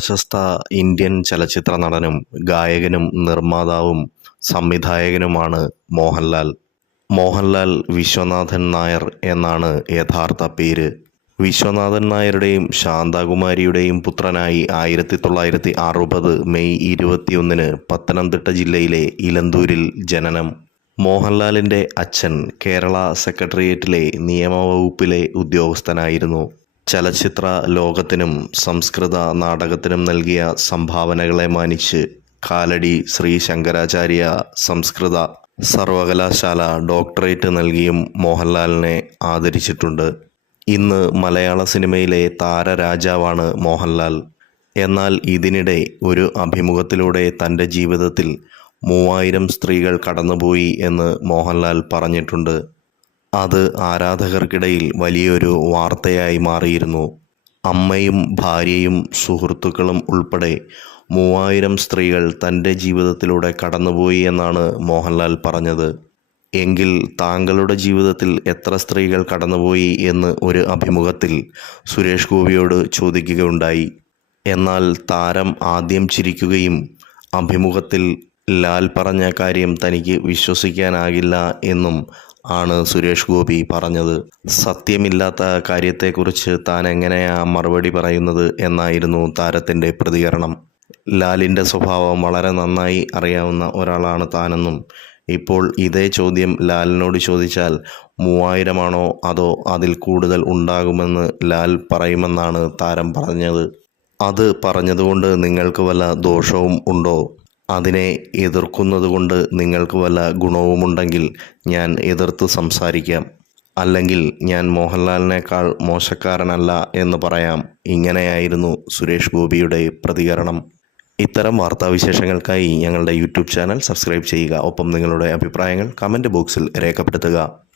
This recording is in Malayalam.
പ്രശസ്ത ഇന്ത്യൻ ചലച്ചിത്ര നടനും ഗായകനും നിർമ്മാതാവും സംവിധായകനുമാണ് മോഹൻലാൽ. മോഹൻലാൽ വിശ്വനാഥൻ നായർ എന്നാണ് യഥാർത്ഥ പേര്. വിശ്വനാഥൻ നായരുടെയും ശാന്താകുമാരിയുടെയും പുത്രനായി ആയിരത്തി തൊള്ളായിരത്തി അറുപത് മെയ് ഇരുപത്തിയൊന്നിന് പത്തനംതിട്ട ജില്ലയിലെ ഇലന്തൂരിൽ ജനനം. മോഹൻലാലിന്റെ അച്ഛൻ കേരള സെക്രട്ടേറിയറ്റിലെ നിയമവകുപ്പിലെ ഉദ്യോഗസ്ഥനായിരുന്നു. ചലച്ചിത്ര ലോകത്തിനും സംസ്കൃത നാടകത്തിനും നൽകിയ സംഭാവനകളെ മാനിച്ച് കാലടി ശ്രീ ശങ്കരാചാര്യ സംസ്കൃത സർവകലാശാല ഡോക്ടറേറ്റ് നൽകിയും മോഹൻലാലിനെ ആദരിച്ചിട്ടുണ്ട്. ഇന്ന് മലയാള സിനിമയിലെ താരരാജാവാണ് മോഹൻലാൽ. എന്നാൽ ഇതിനിടെ ഒരു അഭിമുഖത്തിലൂടെ തന്റെ ജീവിതത്തിൽ മൂവായിരം സ്ത്രീകൾ കടന്നുപോയി എന്ന് മോഹൻലാൽ പറഞ്ഞിട്ടുണ്ട്. അത് ആരാധകർക്കിടയിൽ വലിയൊരു വാർത്തയായി മാറിയിരുന്നു. അമ്മയും ഭാര്യയും സുഹൃത്തുക്കളും ഉൾപ്പെടെ മൂവായിരം സ്ത്രീകൾ തന്റെ ജീവിതത്തിലൂടെ കടന്നുപോയി എന്നാണ് മോഹൻലാൽ പറഞ്ഞത്. എങ്കിൽ താങ്കളുടെ ജീവിതത്തിൽ എത്ര സ്ത്രീകൾ കടന്നുപോയി എന്ന് ഒരു അഭിമുഖത്തിൽ സുരേഷ് ഗോപിയോട് ചോദിക്കുകയുണ്ടായി. എന്നാൽ താരം ആദ്യം ചിരിക്കുകയും അഭിമുഖത്തിൽ ലാൽ പറഞ്ഞ കാര്യം തനിക്ക് വിശ്വസിക്കാനാകില്ല എന്നും ആണ് സുരേഷ് ഗോപി പറഞ്ഞത്. സത്യമില്ലാത്ത കാര്യത്തെക്കുറിച്ച് താൻ എങ്ങനെയാ മറുപടി പറയുന്നത് എന്നായിരുന്നു താരത്തിന്റെ പ്രതികരണം. ലാലിന്റെ സ്വഭാവം വളരെ നന്നായി അറിയാവുന്ന ഒരാളാണ് താനെന്നും ഇപ്പോൾ ഇതേ ചോദ്യം ലാലിനോട് ചോദിച്ചാൽ മൂവായിരമാണോ അതോ അതിൽ കൂടുതൽ ഉണ്ടാകുമെന്ന് ലാൽ പറയുമെന്നാണ് താരം പറഞ്ഞത്. അത് പറഞ്ഞതുകൊണ്ട് നിങ്ങൾക്ക് വല്ല ദോഷവും ഉണ്ടോ? അതിനെ എതിർക്കുന്നത് കൊണ്ട് നിങ്ങൾക്ക് വല്ല ഗുണവുമുണ്ടെങ്കിൽ ഞാൻ എതിർത്ത് സംസാരിക്കാം. അല്ലെങ്കിൽ ഞാൻ മോഹൻലാലിനേക്കാൾ മോശക്കാരനല്ല എന്ന് പറയാം. ഇങ്ങനെയായിരുന്നു സുരേഷ് ഗോപിയുടെ പ്രതികരണം. ഇത്തരം വാർത്താവിശേഷങ്ങൾക്കായി ഞങ്ങളുടെ യൂട്യൂബ് ചാനൽ സബ്സ്ക്രൈബ് ചെയ്യുക. ഒപ്പം നിങ്ങളുടെ അഭിപ്രായങ്ങൾ കമന്റ് ബോക്സിൽ രേഖപ്പെടുത്തുക.